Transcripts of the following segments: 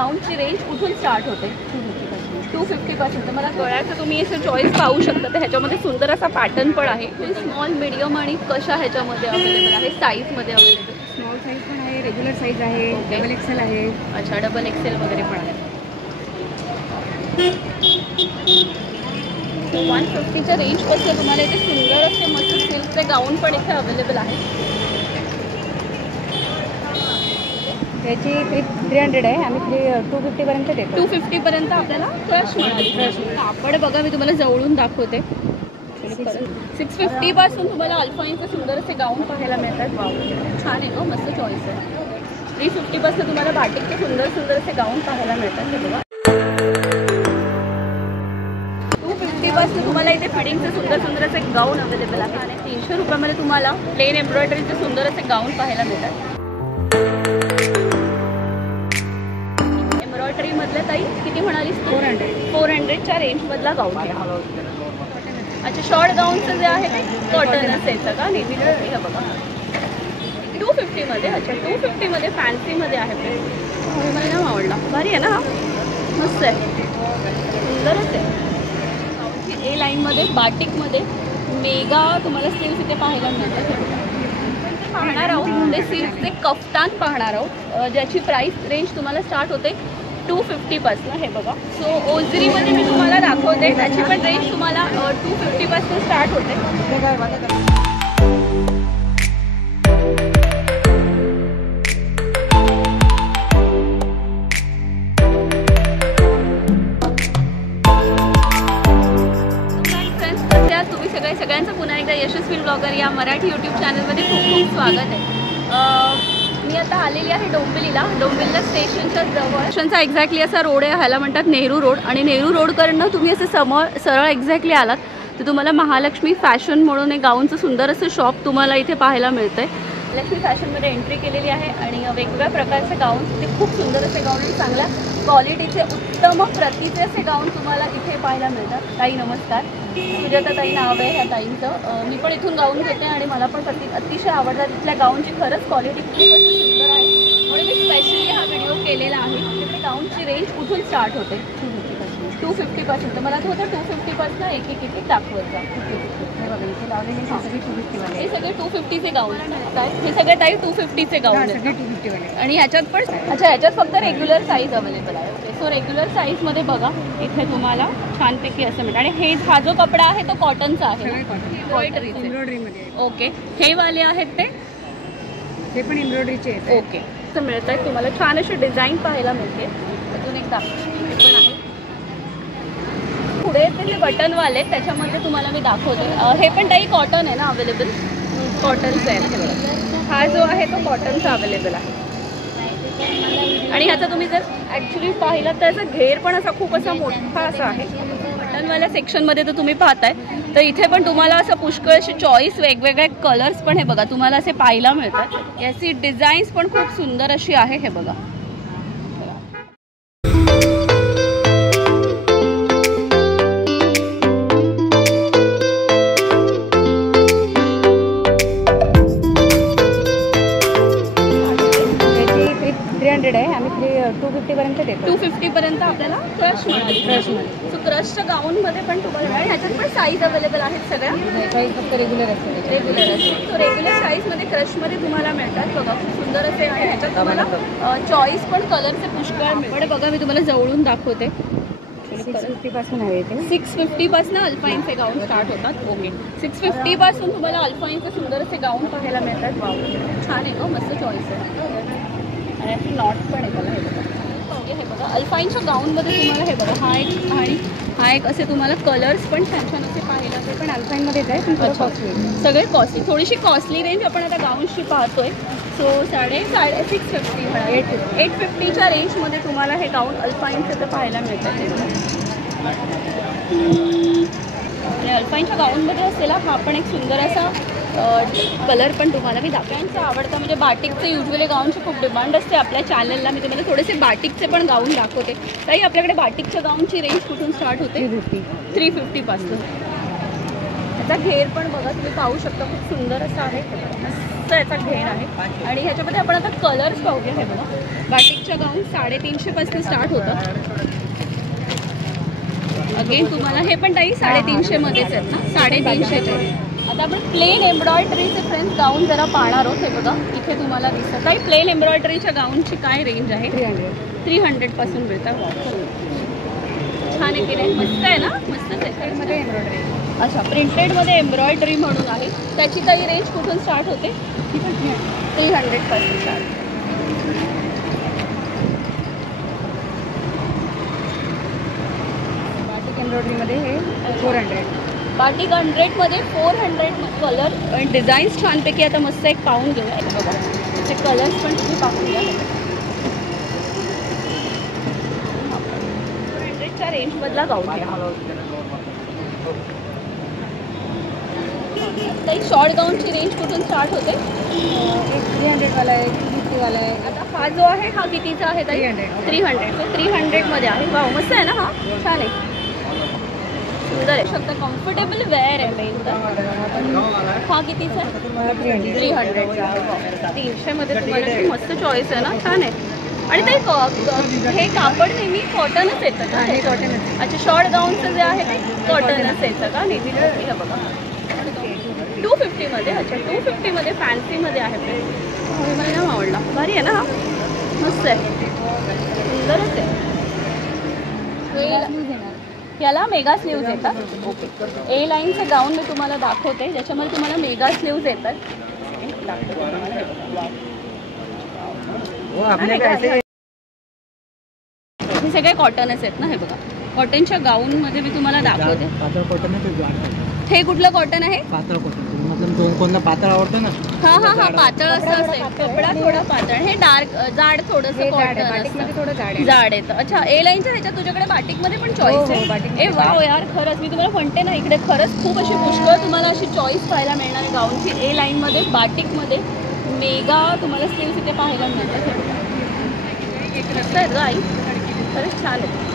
गाऊनची range कुठून start होते? 250 पासून. तर मला गळ्याचं तुम्ही असं चॉईस पाहू शकता. तर ह्याच्यामध्ये सुंदर असा पॅटर्न पण आहे. स्मॉल, मीडियम आणि कशा ह्याच्यामध्ये अवेलेबल आहे? साईजमध्ये अवेलेबल. स्मॉल साईज पण आहे, रेग्युलर साईज आहे, डबल एक्सेल आहे. अच्छा, डबल एक्सेल वगैरे पण आहे. 150च्या रेंजपासून तुम्हाला इथे सुंदर असे मस्त सिल्कचे गाऊन पण इथे अवेलेबल आहे. त्याची 300 आहे, आम्ही 250 पर्यंत देतो. 250 पर्यंत आपल्याला क्रश मिळाली. कापड बघा, मी तुम्हाला जवळून दाखवते. 650 पासून तुम्हाला अल्फाईनचे सुंदर असे गाऊन पाहायला मिळतात. वाव, छान आहे गं, मस्त चॉईस आहे. 350 पासून तुम्हाला बाटिकचे सुंदर सुंदर असे गाऊन पाहायला मिळतात. हे बघा, 250 पासून तुम्हाला इथे फिटिंगचे सुंदर सुंदर असे गाऊन अवेलेबल आहे. आणि 300 रुपयामध्ये तुम्हाला प्लेन एम्ब्रॉयडरीचे सुंदर असे गाऊन पाहायला मिळतात. एम्ब्रॉयडरी मधल्या ताई किती म्हणालीस? 400च्या रेंजमधला गाऊन आहे. अच्छा, शॉर्ट गाऊनचं जे आहे ते कॉटन असायचं का? नेहमी हे बघा 250मध्ये. अच्छा, 250मध्ये फॅन्सीमध्ये आहे. मला नाही आवडला, भारी आहे ना हा, मस्त आहे, सुंदरच आहे. ए लाईनमध्ये बाटिकमध्ये मेगा तुम्हाला स्लीव्स इथे पाहायला मिळतात. पाहणार आहोत ते सिल्कचे कफ्तान पाहणार आहोत, ज्याची प्राईस रेंज तुम्हाला स्टार्ट होते 250 पासून. हे बघा, सो ओझरीमध्ये मी तुम्हाला दाखवते, त्याची पण रेंज तुम्हाला 250 पासून स्टार्ट होते. सगळ्यांचं पुन्हा एकदा यशस्वी ब्लॉगर या मराठी यूट्यूब चॅनलमध्ये खूप खूप स्वागत आहे. मी आता आलेली आहे डोंबिवलीला स्टेशनच्या जवळ. स्टेशनचा एक्झॅक्टली असा रोड आहे, ह्याला म्हणतात नेहरू रोड. आणि नेहरू रोडकडनं तुम्ही असं सरळ एक्झॅक्टली आलात तर तुम्हाला महालक्ष्मी फॅशन म्हणून एक गाऊनचं सुंदर असं शॉप तुम्हाला इथे पाहायला मिळतं आहे. लक्ष्मी फॅशनमध्ये एंट्री केलेली आहे आणि वेगवेगळ्या प्रकारचे गाऊन, ते खूप सुंदर असे गाऊन आणि चांगल्या क्वालिटीचे उत्तम प्रतीचे असे गाऊन तुम्हाला इथे पाहायला मिळतात. ताई नमस्कार, सुजाता ताई नाव आहे ह्या ताईंचं. मी पण इथून गाऊन घेते आणि मला पण अतिशय आवडतात. तिथल्या गाऊनची खरंच क्वालिटी खूप सुंदर आहे म्हणून मी स्पेशली हा व्हिडिओ केलेला आहे. तिकडे गाऊनची रेंज कुठून स्टार्ट होते? 250 पासून. तर मला होतं 250 पासून एक एक दाखवत जा. हे सगळे 250चे गाऊन काय? हे सगळे ताई 250चे गाऊन आहेत. आणि ह्याच्यात पण अच्छा, ह्याच्यात फक्त रेग्युलर साईज अवेलेबल आहे. सो रेग्युलर साईजमध्ये बघा इथे तुम्हाला छानपैकी असं मिळतं. आणि हे हा जो कपडा आहे तो कॉटनचा आहे, एम्ब्रॉयडरीमध्ये. ओके, हे वाले आहेत ते पण एम्ब्रॉयडरीचे. ओके, असं मिळत आहे तुम्हाला. छान अशी डिझाईन पाहायला मिळते. अजून एक दाखवते, हे पण आहे. पुढे ते जे बटनवाले त्याच्यामध्ये तुम्हाला मी दाखवते. हे पण काही कॉटन आहे ना अवेलेबल? कॉटनचं आहे. हा जो आहे तो कॉटनचा अवेलेबल आहे. आणि ह्याचा तुम्ही जर ॲक्च्युली पाहिलं तर याचा घेर पण असा खूप असा मोठा असा आहे. बटनवाल्या सेक्शनमध्ये तर तुम्ही पाहताय तर इथे पण तुम्हाला असं पुष्कळ अशी चॉईस, वेगवेगळे कलर्स पण हे बघा तुम्हाला असे पाहायला मिळतात. याची डिझाईन्स पण खूप सुंदर अशी आहे. हे बघा, आहे, आम्ही 250 पर्यंत देतो. 250 पर्यंत आपल्याला क्रश मिळाली. सो क्रशच्या गाऊनमध्ये पण तुम्हाला मिळेल. ह्याच्यात पण साईज अवेलेबल आहेत सगळ्या. साईज फक्त रेग्युलर असते. सो रेग्युलर साईजमध्ये क्रशमध्ये तुम्हाला मिळतात. बघा, खूप सुंदर असे आहे. ह्याच्यात तुम्हाला चॉईस पण कलरचे पुष्कळ मिळतात. बघा, मी तुम्हाला जवळून दाखवते. 650 पासून आहे ते. 650 पासून अल्फाईनचे गाऊन स्टार्ट होतात. ओके, 650 पासून तुम्हाला अल्फाईनचे सुंदर असे गाऊन पाहायला मिळतात. वाव, छान आहे गं, मस्त चॉईस आहे. आणि अशी नॉट पण आहे त्याला. हे बघा, हे बघा अल्फाईनच्या गाऊनमध्ये तुम्हाला हे बघा हा एक आणि हा एक असे तुम्हाला कलर्स पण छान छान असे पाहायला. ते पण अल्फाईनमध्येच आहे, पण थोडं कॉस्टली. सगळे कॉस्टली, थोडीशी कॉस्टली रेंज आपण आता गाऊनची पाहतोय. सो 650 म्हणा 850च्या रेंजमध्ये तुम्हाला हे गाऊन अल्फाईनचं तर पाहायला मिळतं. आणि अल्फाईनच्या गाऊनमध्ये असलेला हा पण एक सुंदर असा कलर पण तुम्हाला मी दाखवायचा आवडता. म्हणजे बाटिकचे युजली गाऊनची खूप डिमांड असते आपल्या चॅनलला. मी तुम्हाला थोडेसे बाटिकचे पण गाऊन दाखवते. ताई, आपल्याकडे बाटिकच्या गाऊनची रेंज कुठून स्टार्ट होते? 350 पासून. त्याचा घेर पण बघा तुम्ही पाहू शकता, खूप सुंदर असा आहे. मस्त याचा घेण आहे. आणि ह्याच्यामध्ये आपण आता कलर्स पाहूया. हे बघा, बाटिकच्या गाऊन 350 पासून स्टार्ट होतं. अगेन तुम्हाला हे पण ताई 350 मध्येच आहेत ना, 350चे. आता आपण प्लेन एम्ब्रॉयडरीचे फ्रेंड्स गाऊन जरा पाहणार आहोत. हे बघा, इथे तुम्हाला दिसत आहे प्लेन एम्ब्रॉयडरीच्या गाऊनची काय रेंज आहे. 300 पासून मिळतात. छान आहे की नाही, मस्त आहे ना, मस्तच आहे. मध्ये एम्ब्रॉयडरी, अच्छा, प्रिंटेडमध्ये एम्ब्रॉयडरी म्हणून आहे. त्याची काही रेंज कुठून स्टार्ट होते. 300 पासून स्टार्ट. बाटिक एम्ब्रॉयडरीमध्ये हे 400. बाटिक 100मध्ये 400 कलर आणि डिझाईन्स छानपैकी आता मस्त एक पाहून घेऊया. बघा, त्याचे कलर्स पण तुम्ही पाहून घ्या. 400च्या रेंजमधला गाऊन घ्या. काही शॉर्ट गाऊनची रेंज कुठून स्टार्ट होते. एक 300वाला आहे, 250वाला आहे. आता हा जो आहे हा कितीचा आहे ताई. 300. तो 300मध्ये आहे. वा, मस्त आहे ना, हा छान आहे, सुंदर आहे. फक्त कम्फर्टेबल वेअर आहे मेन तर. हा कितीचा आहे. 300चा. 300मध्ये तुम्हाला मस्त चॉईस आहे ना, छान आहे. आणि ते हे कापड नेहमी कॉटनच येतं का. हे कॉटनच. अच्छा, शॉर्ट गाऊनचं जे आहे ते कॉटनच येतं का नेहमी. हे बघा 250मध्ये. अच्छा, 250मध्ये फॅन्सीमध्ये आहे. हे मला ना आवडला, भारी आहे ना, हा मस्त आहे, सुंदरच आहे. याला मेगा स्लीव्ज येतात. ओके, ए लाईनचं गाऊन मी तुम्हाला दाखवते ज्याच्यामध्ये तुम्हाला मेगा स्लीव्ज येतात. हे सगळे कॉटनच आहेत ना. हे बघा, कॉटनच्या गाऊनमध्ये मी तुम्हाला दाखवते. हे कुठलं कॉटन आहे. पातळ कॉटन, मतलब कोणता पातळ आवडतो ना. हा हा हा, पातळ असं असेल, कपडा थोडा पातळ. हे डार्क जाड थोडंसं कॉटन बाटिकमध्ये थोडं जाड येतं. अच्छा, ए लाईनच्या ह्याच्यात तुझ्याकडे बाटिकमध्ये पण चॉईस आहे. ए वाव यार, खरंच मी तुम्हाला म्हणते ना, इकडे खरंच खूप अशी पुष्कळ तुम्हाला अशी चॉईस पाहायला मिळणार आहे गाऊनची. ए लाईनमध्ये बाटिकमध्ये मेगा तुम्हाला स्लीव्स इथे पाहायला मिळतात. मस्त आहेत ग आई, खरंच छान आहे.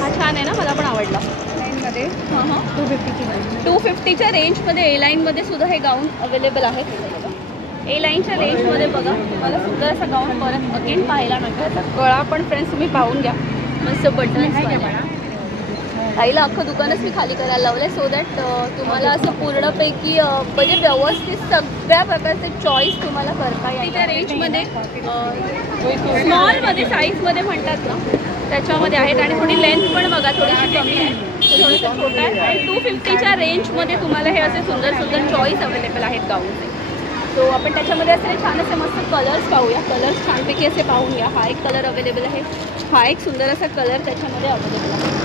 हा छान आहे ना, मला पण आवडला. लाईनमध्ये हां हां, 250ची 250च्या रेंजमध्ये ए लाईनमध्ये सुद्धा हे गाऊन अवेलेबल आहेत. ए लाईनच्या रेंजमध्ये बघा तुम्हाला सुद्धा असा गाऊन परत अगेन पाहायला मिळतो. याचा गळा पण फ्रेंड्स तुम्ही पाहून घ्या, मस्त बटन. आईला अख्खं दुकानच मी खाली करायला लावलं आहे, सो दॅट तुम्हाला असं पूर्णपैकी म्हणजे व्यवस्थित सगळ्या प्रकारचे चॉईस तुम्हाला करता येईल. त्या रेंजमध्ये स्मॉलमध्ये साईजमध्ये म्हणतात ना त्याच्यामध्ये आहेत. आणि थोडी लेंथ पण बघा थोडीशी कमी आहे, थोडंसं छोटं आहे. आणि 250च्या रेंजमध्ये तुम्हाला हे असे सुंदर सुंदर चॉईस अवेलेबल आहेत गाऊनचे. सो आपण त्याच्यामध्ये असले छान असे मस्त कलर्स पाहूया. कलर्स छानपैकी असे पाहून घ्या. हा एक कलर अवेलेबल आहे, हा एक सुंदर असा कलर त्याच्यामध्ये अवेलेबल आहे.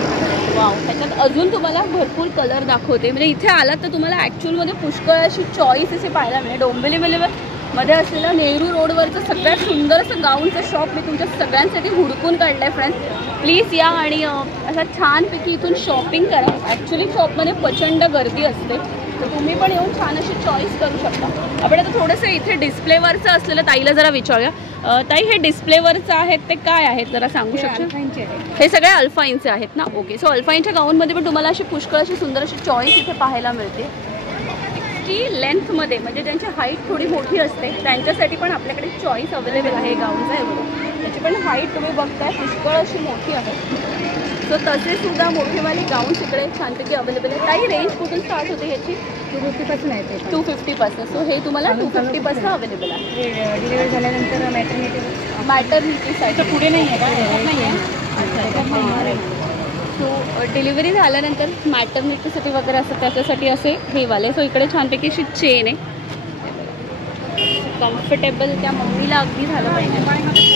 वाव, त्याच्यात अजून तुम्हाला भरपूर कलर दाखवते. म्हणजे इथे आलात तर तुम्हाला ॲक्च्युअलमध्ये पुष्कळ अशी चॉईस असे पाहायला मिळेल. डोंबिवलीमध्ये असलेलं नेहरू रोडवरचं सगळ्यात सुंदर असं गाऊनचं शॉप मी तुमच्या सगळ्यांसाठी हुडकून काढलं आहे फ्रेंड्स. प्लीज या आणि असं छानपैकी इथून शॉपिंग करा. ॲक्च्युली शॉपमध्ये प्रचंड गर्दी असते, तर तुम्ही पण येऊन छान अशी चॉईस करू शकता. आपण आता थोडंसं इथे डिस्प्लेवरचं असलेलं ताईला जरा विचारूया. ताई, हे डिस्प्लेवरचं आहेत ते काय आहेत जरा सांगू शकता. हे सगळे अल्फाईनचे आहेत ना. ओके, सो अल्फाईनच्या गाऊनमध्ये पण तुम्हाला अशी पुष्कळ अशी सुंदर अशी चॉईस इथे पाहायला मिळते. की लेंथमध्ये म्हणजे ज्यांची हाईट थोडी मोठी असते त्यांच्यासाठी पण आपल्याकडे चॉईस अवेलेबल आहे गाऊनचा. आहे बघा, त्याची पण हाईट तुम्ही बघताय पुष्कळ अशी मोठी आहे. सो तसे सुद्धा मोठेवाले गाऊन्स इकडे छानपैकी अवेलेबल आहे. काही रेंज कुठून स्टार्ट होते ह्याची. 250पासून आहे ते. 250पासून. सो हे तुम्हाला 250पासून अवेलेबल आहे. डिलिव्हरी झाल्यानंतर मॅटर्निटीसाठी पुढे नाही आहे का. नाही आहे. सो डिलिव्हरी झाल्यानंतर मॅटर्निटीसाठी वगैरे असं त्याच्यासाठी असे हे वाले. सो इकडे छानपैकी अशी चेन आहे, कम्फर्टेबल त्या मम्मीला अगदी झालं पाहिजे.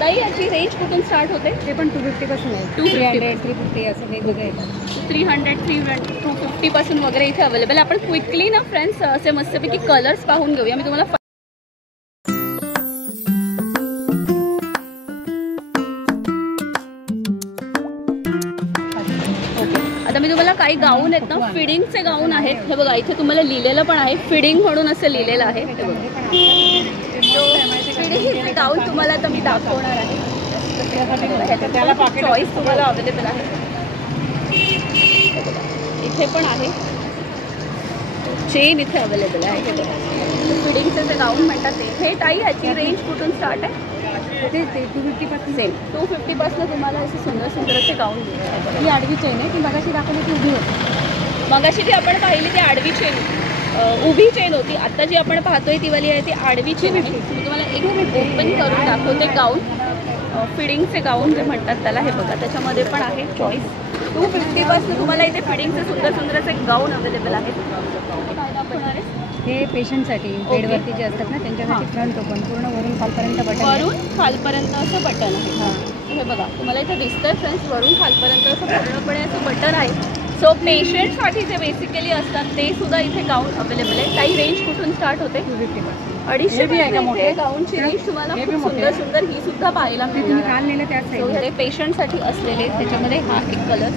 ताई, याची रेंज कुठून स्टार्ट होते. ते पण 250पासून आहे. 300, 350 असं वेगवेगळे आहेत. 300, 250पासून वगैरे इथे अवेलेबल. आपण क्विकली ना फ्रेंड्स असे मस्तपैकी कलर्स पाहून घेऊया. मी तुम्हाला आता मी तुम्हाला काही गाऊन आहेत ना, फिडिंगचे गाऊन आहेत. हे बघा, इथे तुम्हाला लिहिलेलं पण आहे फिडिंग म्हणून असं लिहिलेलं आहे. फिडिंग गाऊन तुम्हाला आता मी दाखवणार आहे. ह्याच्यात चॉईस तुम्हाला अवेलेबल आहे. इथे पण आहे. चेन इथे अवेलेबल आहे. हे बघा, फिडिंगचे जे गाऊन म्हणतात ते. हे ताई ह्याची रेंज कुठून स्टार्ट आहे? ते 250पासून सेम 250पासून तुम्हाला असे सुंदर सुंदर असे गाऊन मिळतात. ही आडवी चेन आहे, ती मगाशी दाखवली ती उभी होती. मगाशी जी आपण पाहिली ती आडवी चेन होती, उभी चेन होती. आता जी आपण पाहतोय ती वाली आहे ती आडवी चेन आहे. मी तुम्हाला एक ओपन करून दाखवते गाऊन. फिडिंगचे गाऊन जे म्हणतात त्याला. हे बघा, त्याच्यामध्ये पण आहे चॉईस. 250पासून तुम्हाला इथे फिडिंगचे सुंदर सुंदर असे गाऊन अवेलेबल आहेत. काय दाखवणार आहे? हे पेशंटसाठी बेडवरती जे असतात ना त्यांच्यासाठी फ्रंट ओपन पूर्ण वरून खालपर्यंत बटन आहे. वरून खालपर्यंत असं बटन आहे. हां, हे बघा, तुम्हाला इथे दिसतंय फ्रेंड्स, वरून खालपर्यंत असं पूर्णपणे असं बटन आहे. सो पेशंटसाठी जे बेसिकली असतात ते सुद्धा इथे गाऊन अवेलेबल आहे. काही रेंज कुठून स्टार्ट होते? 250पासून. 250 हे बी आहे का मोठे? गाऊनची रेंज तुम्हाला हे बी खूप मोठे सुंदर आहे. सुंदर ही सुद्धा पाहायला ते तुम्ही मिळणार. काल नेलं त्याच सो साईडला. हे पेशंटसाठी असलेले, त्याच्यामध्ये हा एक कलर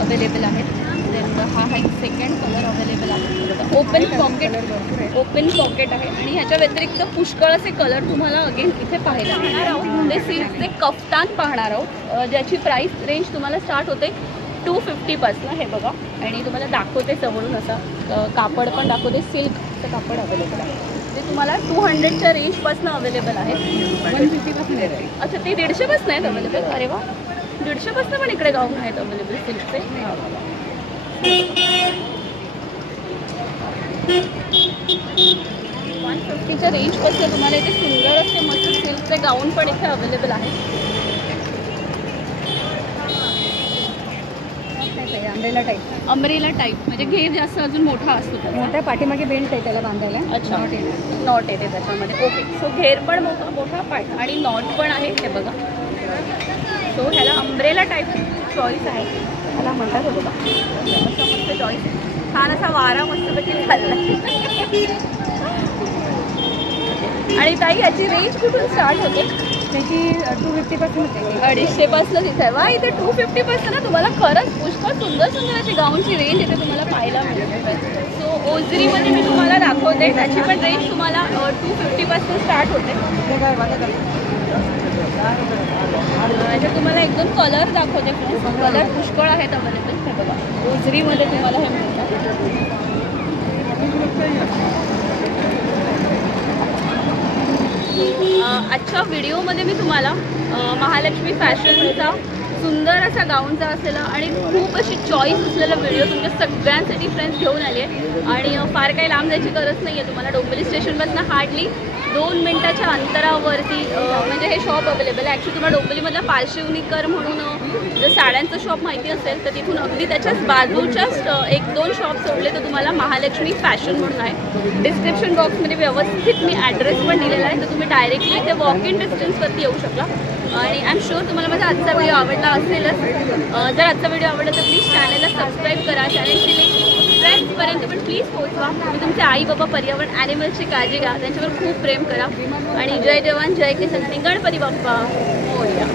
अवेलेबल आहे. हा एक सेकंड कलर अवेलेबल आहे. ओपन पॉकेट, ओपन पॉकेट आहे. आणि ह्याच्या व्यतिरिक्त पुष्कळ असे कलर तुम्हाला अगेन इथे पाहायला मिळणार आहोत. ते सिल्कचे कफ्तान पाहणार आहोत, ज्याची प्राईस रेंज तुम्हाला स्टार्ट होते 250पासून. हे बघा, आणि तुम्हाला दाखवते जवळून असा कापड पण दाखवते. सिल्कचं कापड अवेलेबल आहे. ते तुम्हाला 200च्या रेंजपासून अवेलेबल आहे. 150पासून येते. अच्छा, ते 150पासून आहेत अवेलेबल. अरे वा, 150पासून पण इकडे गाऊन आहेत अवेलेबल सिल्कचे. 150च्या रेंजपासून तुम्हाला इथे सुंदर असे मस्त सिल्कचे गाऊन पण इथे अवेलेबल आहेत. Umbrella type. अम्ब्रेला टाईप म्हणजे घेर जास्त अजून मोठा असतो त्याचा. मोठ्या पाठीमागे बेल्ट आहे त्याला बांधायला. अच्छा, नॉट येणार. नॉट येते त्याच्यामध्ये. ओके, सो घेर पण मोठा पाठ आणि नॉट पण आहे. हे बघा, सो ह्याला अम्ब्रेला टाईप चॉईस आहे. ह्याला म्हणतात हे बघा, असं मस्त चॉईस. छान असा वारा मस्तपैकी खाल्ला. आणि ताई याची रेंज कुठून स्टार्ट होते? त्याची 250पासून होते. 250पासून इथे आहे. वा, इथे 250पासून ना तुम्हाला खरंच पुष्कळ सुंदर सुंदर अशी गाऊनची रेंज इथे तुम्हाला पाहायला मिळते. सो ओझरीमध्ये मी तुम्हाला दाखवते, त्याची पण रेंज तुम्हाला 250पासून स्टार्ट होते. याच्यात तुम्हाला एक दोन कलर दाखवते फ्रेंड्स. कलर पुष्कळ आहेत अवेलेबल. हे बघा, ओझरीमध्ये तुम्हाला हे मिळतात. आजच्या व्हिडिओमध्ये मी तुम्हाला महालक्ष्मी फॅशनचा सुंदर असा गाऊनचा असलेला आणि खूप अशी चॉईस असलेला व्हिडिओ तुमच्या सगळ्यांसाठी फ्रेंड्स घेऊन आली आहे. आणि फार काही लांब जायची गरज नाही आहे. तुम्हाला डोंबिवली स्टेशनपासून हार्डली 2 मिनिटाच्या अंतरावरती म्हणजे हे शॉप अवेलेबल आहे. ॲक्च्युली तुम्हाला डोंबिवलीमधला पार्शिवनीकर म्हणून जर साड्यांचं शॉप माहिती असेल तर तिथून अगदी त्याच्याच बाजूच्याच 1-2 शॉप सोडले तर तुम्हाला महालक्ष्मी फॅशन म्हणून आहे. डिस्क्रिप्शन बॉक्समध्ये व्यवस्थित मी ॲड्रेस पण दिलेला आहे, तर तुम्ही डायरेक्टली ते वॉक इन डिस्टन्सवरती येऊ शकता. आणि आय एम शुअर तुम्हाला माझा आजचा व्हिडिओ आवडला असेलच. जर आजचा व्हिडिओ आवडला तर प्लीज चॅनलला सबस्क्राईब करा. चॅनलची लिंक फ्रेंड्सपर्यंत पण प्लीज पोहोचवा. तुम्ही तुमचे आई बाबा, पर्यावरण, ॲनिमल्सची काळजी घ्या, त्यांच्यावर खूप प्रेम करा. आणि जय जवान जय किसान आणि गणपती बाप्पा मोरया.